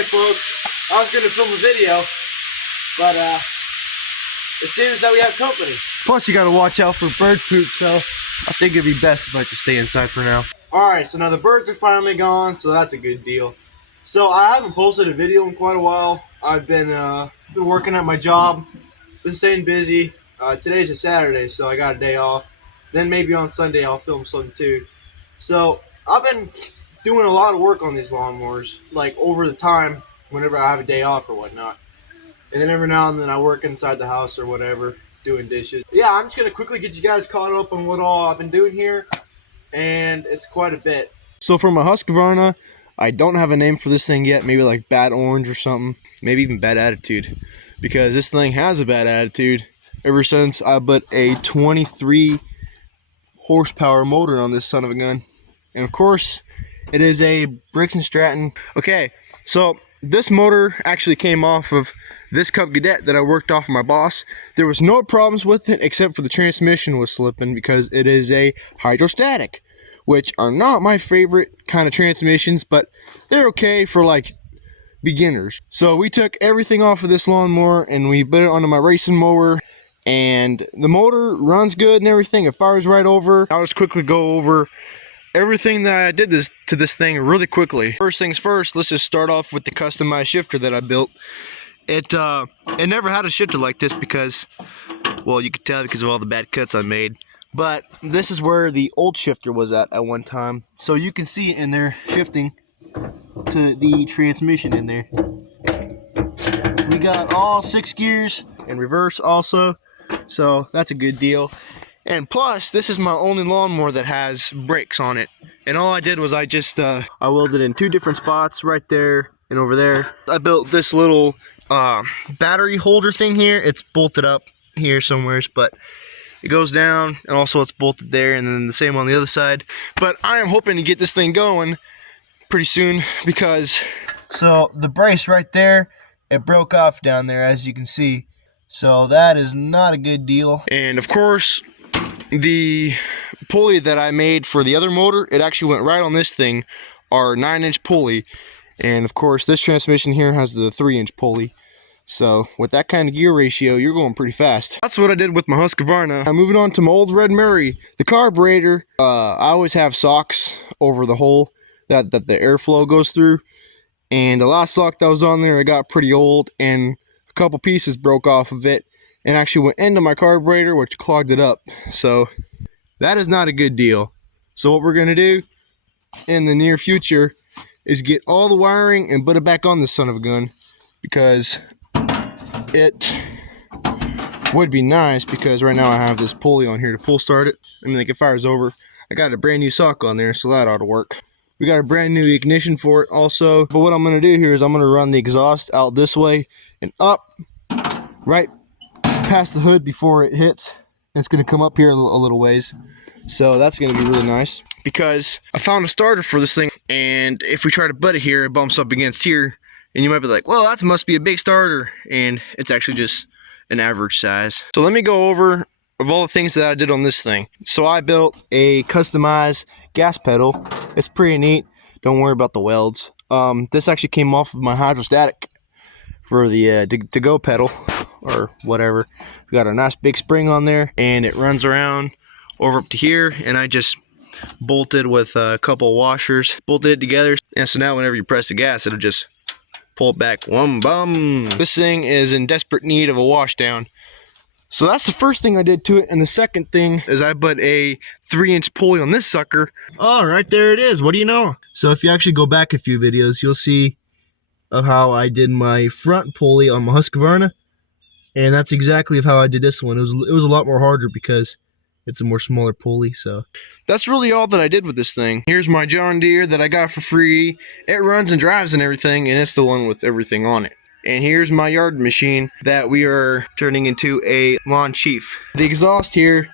Alright folks, I was going to film a video, but it seems that we have company. Plus you gotta watch out for bird poop, so I think it'd be best if I just stay inside for now. Alright, so now the birds are finally gone, so that's a good deal. So I haven't posted a video in quite a while. I've been working at my job, been staying busy. Today's a Saturday, so I got a day off. Then maybe on Sunday I'll film something too. So I've been doing a lot of work on these lawnmowers, like over the time whenever I have a day off or whatnot. And then every now and then I work inside the house or whatever, doing dishes. Yeah, I'm just going to quickly get you guys caught up on what all I've been doing here, and it's quite a bit. So for my Husqvarna, I don't have a name for this thing yet, maybe like Bad Orange or something, maybe even Bad Attitude, because this thing has a bad attitude ever since I put a 23 horsepower motor on this son of a gun. And of course, it is a Briggs & Stratton. Okay, so this motor actually came off of this Cub Cadet that I worked off of my boss. There was no problems with it except for the transmission was slipping because it is a hydrostatic, which are not my favorite kind of transmissions, but they're okay for like beginners. So we took everything off of this lawnmower and we put it onto my racing mower, and the motor runs good and everything. It fires right over. I'll just quickly go over everything that I did to this thing really quickly. First things first, let's just start off with the customized shifter that I built. It never had a shifter like this because, well, you could tell because of all the bad cuts I made. But this is where the old shifter was at one time. So you can see it in there shifting to the transmission in there. We got all 6 gears and reverse also, so that's a good deal. And plus, this is my only lawnmower that has brakes on it. And all I did was I just I welded in 2 different spots, right there and over there. I built this little battery holder thing here. It's bolted up here somewhere, but it goes down, and also it's bolted there, and then the same on the other side. But I am hoping to get this thing going pretty soon because, so the brace right there, it broke off down there, as you can see. So that is not a good deal. And of course, the pulley that I made for the other motor, it actually went right on this thing, our 9-inch pulley. And of course, this transmission here has the 3-inch pulley. So with that kind of gear ratio, you're going pretty fast. That's what I did with my Husqvarna. I'm moving on to my old Red Murray. The carburetor, I always have socks over the hole that the airflow goes through. And the last sock that was on there, it got pretty old, and a couple pieces broke off of it and actually went into my carburetor, which clogged it up. So that is not a good deal. So what we're going to do in the near future is get all the wiring and put it back on this son of a gun, because it would be nice, because right now I have this pulley on here to pull start it. I mean, like, it fires over. I got a brand new sock on there, so that ought to work. We got a brand new ignition for it also. But what I'm going to do here is I'm going to run the exhaust out this way and up right past the hood before it hits. It's going to come up here a little ways. So that's going to be really nice, because I found a starter for this thing, and if we try to butt it here, it bumps up against here, and you might be like, well, that must be a big starter, and it's actually just an average size. So let me go over of all the things that I did on this thing. So I built a customized gas pedal. It's pretty neat. Don't worry about the welds. This actually came off of my hydrostatic for the to-go pedal or whatever. We got a nice big spring on there, and it runs around over up to here, and I just bolted with a couple of washers, bolted it together, and so now whenever you press the gas, it'll just pull it back. Wham bum. This thing is in desperate need of a wash down. So that's the first thing I did to it, and the second thing is I put a 3-inch pulley on this sucker. Oh, right there it is. What do you know? So if you actually go back a few videos, you'll see of how I did my front pulley on my Husqvarna, and that's exactly of how I did this one. It was a lot more harder because it's a more smaller pulley. So that's really all that I did with this thing. Here's my John Deere that I got for free. It runs and drives and everything, and it's the one with everything on it. And here's my yard machine that we are turning into a lawn chief. The exhaust here,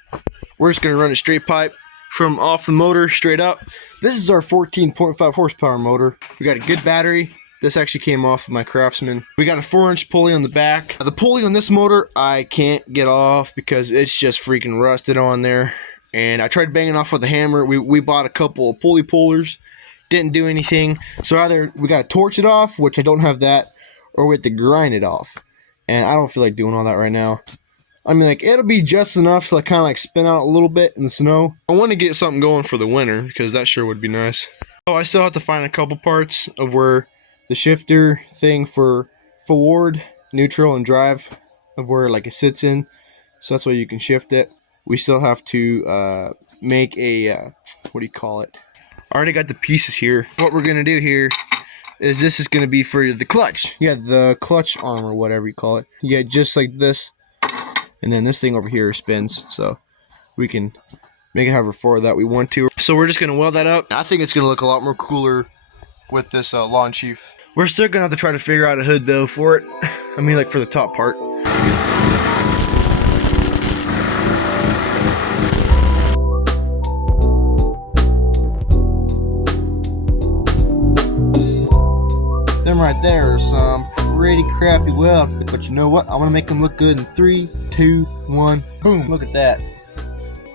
we're just going to run a straight pipe from off the motor straight up. This is our 14.5 horsepower motor. We got a good battery. This actually came off of my Craftsman. We got a 4-inch pulley on the back. The pulley on this motor I can't get off because it's just freaking rusted on there. And I tried banging off with a hammer. We bought a couple of pulley pullers, didn't do anything. So either we gotta torch it off, which I don't have that, or we have to grind it off. And I don't feel like doing all that right now. I mean, like, it'll be just enough to like, kind of like spin out a little bit in the snow. I want to get something going for the winter because that sure would be nice. Oh, I still have to find a couple parts of where the shifter thing for forward, neutral, and drive of where like it sits in. So that's why you can shift it. We still have to make a, what do you call it? I already got the pieces here. What we're going to do here is this is going to be for the clutch. Yeah, the clutch arm or whatever you call it. Yeah, just like this. And then this thing over here spins. So we can make it however far that we want to. So we're just going to weld that up. I think it's going to look a lot more cooler with this lawn chief. We're still going to have to try to figure out a hood though for it. I mean, like for the top part. Them right there are some pretty crappy welds, but you know what? I want to make them look good in 3, 2, 1, boom. Look at that.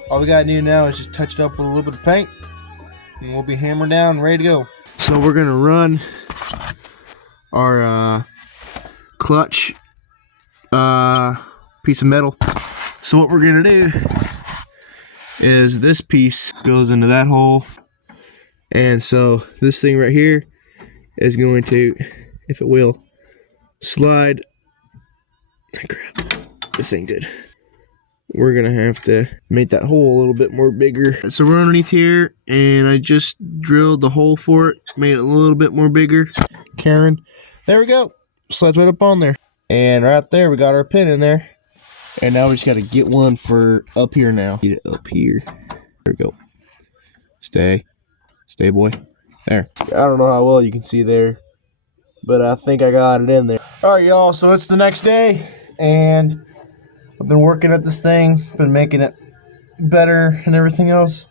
All we gotta do now is just touch it up with a little bit of paint and we'll be hammered down and ready to go. So we're gonna run our clutch piece of metal. So what we're gonna do is this piece goes into that hole, and so this thing right here is going to, if it will, slide. Crap, this ain't good. We're gonna have to make that hole a little bit more bigger. So we're underneath here, and I just drilled the hole for it, made it a little bit more bigger. Karen, there we go. Slides right up on there. And right there, we got our pin in there. And now we just gotta get one for up here now. Get it up here. There we go. Stay, boy. There. I don't know how well you can see there, but I think I got it in there. All right, y'all, so it's the next day, and I've been working at this thing, been making it better and everything else.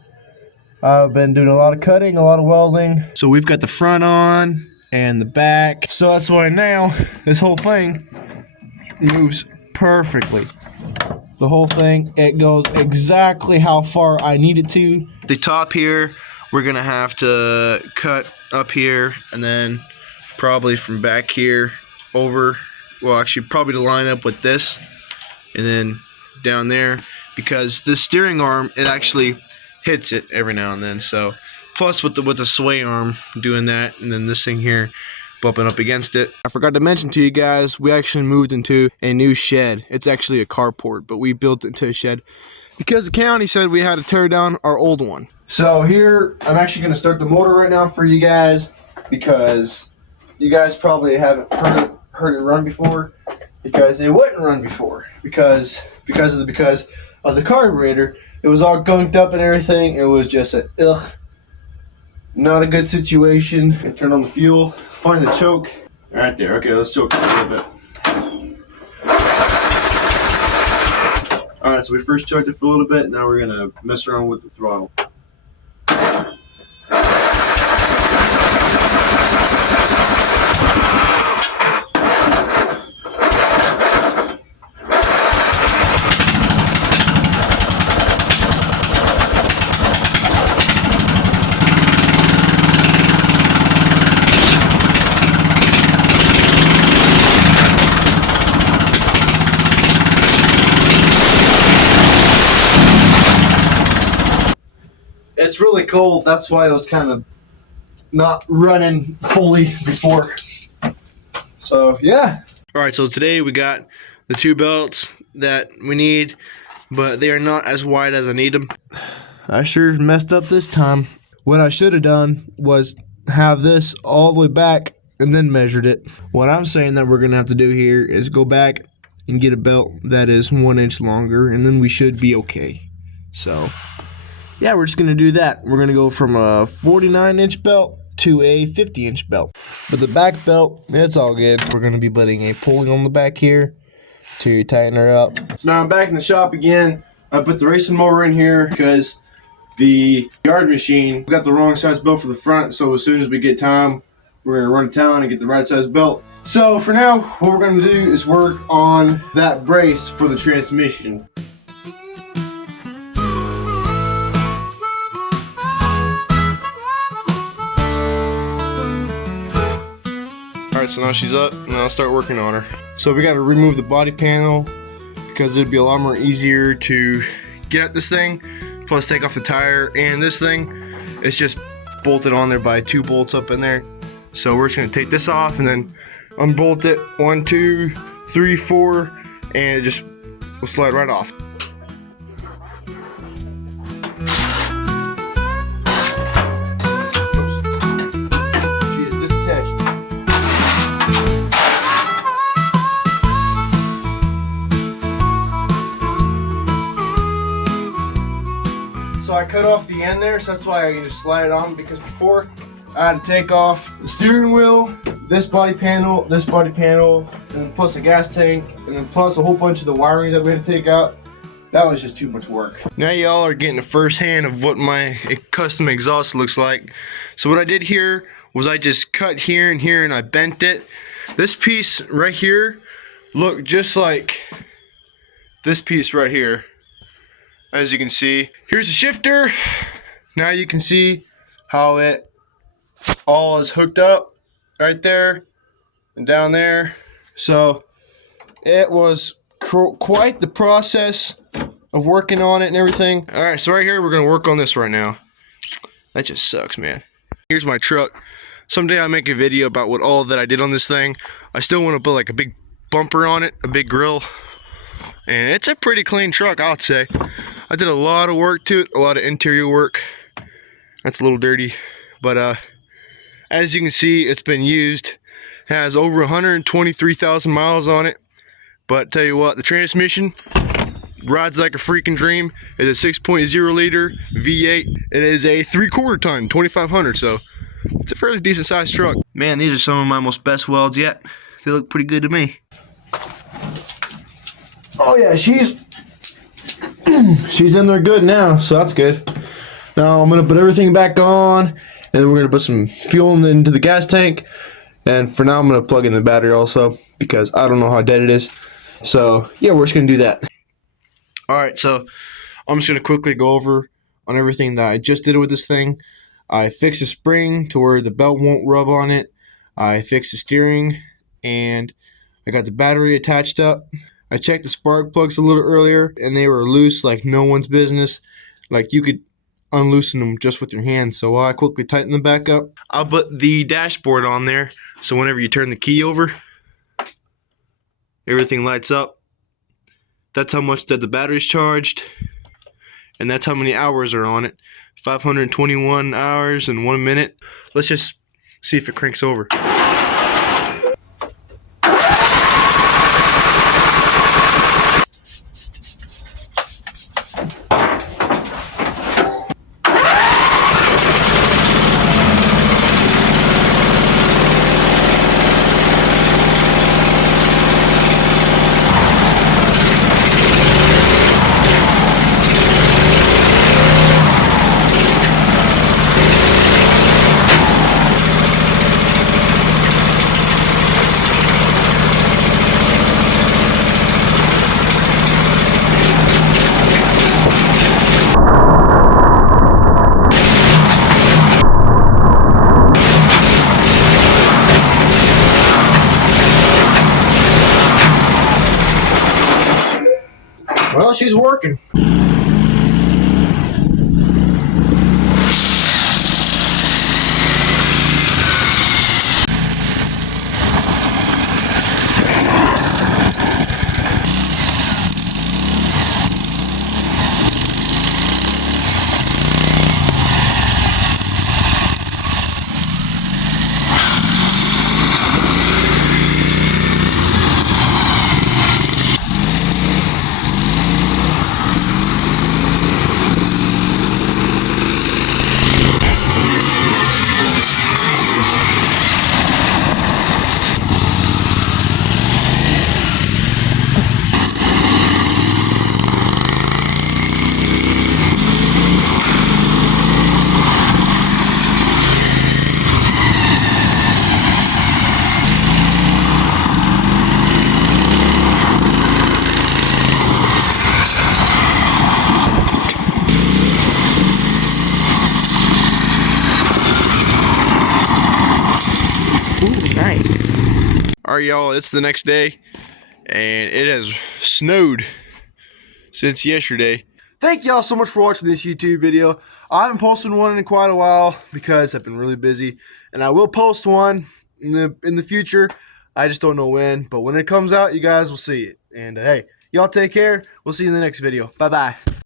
I've been doing a lot of cutting, a lot of welding. So we've got the front on and the back. So that's why now this whole thing moves perfectly. The whole thing, it goes exactly how far I need it to. The top here, we're gonna have to cut up here, and then probably from back here over, well, actually probably to line up with this, and then down there, because the steering arm, it actually hits it every now and then. So plus with the sway arm doing that, and then this thing here bumping up against it. I forgot to mention to you guys, we actually moved into a new shed. It's actually a carport, but we built it into a shed because the county said we had to tear down our old one. So here, I'm actually going to start the motor right now for you guys, because you guys probably haven't heard it run before, because it wouldn't run before, because of the carburetor. It was all gunked up and everything. It was just not a good situation. Turn on the fuel, find the choke. Right there. Okay, let's choke it a little bit. Alright, so we first choked it for a little bit. Now we're gonna mess around with the throttle. It's really cold, that's why I was kind of not running fully before. So yeah. Alright, so today we got the 2 belts that we need, but they are not as wide as I need them. I sure messed up this time. What I should have done was have this all the way back and then measured it. What I'm saying that we're going to have to do here is go back and get a belt that is 1 inch longer, and then we should be okay. So yeah, we're just going to do that. We're going to go from a 49-inch belt to a 50-inch belt. But the back belt, it's all good. We're going to be putting a pulley on the back here to tighten her up. So now I'm back in the shop again. I put the racing mower in here because the yard machine, we got the wrong size belt for the front, so as soon as we get time, we're going to run to town and get the right size belt. So for now, what we're going to do is work on that brace for the transmission. so now she's up, and I'll start working on her. So we got to remove the body panel because it'd be a lot more easier to get at this thing. Plus take off the tire, and this thing, it's just bolted on there by 2 bolts up in there. So we're just gonna take this off and then unbolt it. 1, 2, 3, 4, and it just will slide right off. So I cut off the end there, so that's why I can just slide it on, because before I had to take off the steering wheel, this body panel, and then plus the gas tank, and then plus a whole bunch of the wiring that we had to take out. That was just too much work. Now y'all are getting a first hand of what my custom exhaust looks like. So what I did here was I just cut here and here and I bent it. This piece right here looked just like this piece right here. As you can see, here's the shifter. Now you can see how it all is hooked up right there and down there. So it was quite the process of working on it and everything. All right, so right here we're gonna work on this right now. That just sucks, man. Here's my truck. Someday I'll make a video about what all that I did on this thing. I still want to put like a big bumper on it, a big grill, and it's a pretty clean truck, I'd say. I did a lot of work to it, a lot of interior work. That's a little dirty, but as you can see, it's been used. It has over 123,000 miles on it. But tell you what, the transmission rides like a freaking dream. It's a 6.0 liter V8. It is a 3/4 ton, 2500, so it's a fairly decent sized truck. Man, these are some of my most best welds yet. They look pretty good to me. Oh yeah, she's in there good now, so that's good. Now I'm gonna put everything back on, and then we're gonna put some fuel into the gas tank. And for now, I'm gonna plug in the battery also, because I don't know how dead it is. So yeah, we're just gonna do that. All right, so I'm just gonna quickly go over on everything that I just did with this thing. I fixed the spring to where the belt won't rub on it. I fixed the steering, and I got the battery attached up. I checked the spark plugs a little earlier, and they were loose like no one's business. Like you could unloosen them just with your hands. So I quickly tightened them back up. I'll put the dashboard on there, so whenever you turn the key over, everything lights up. That's how much that the battery's charged, and that's how many hours are on it. 521 hours and 1 minute. Let's just see if it cranks over. Well, she's working. All right, y'all, it's the next day, and it has snowed since yesterday. Thank y'all so much for watching this YouTube video. I haven't posted one in quite a while because I've been really busy, and I will post one in the future. I just don't know when, but when it comes out, you guys will see it. And hey, y'all take care. We'll see you in the next video. Bye-bye.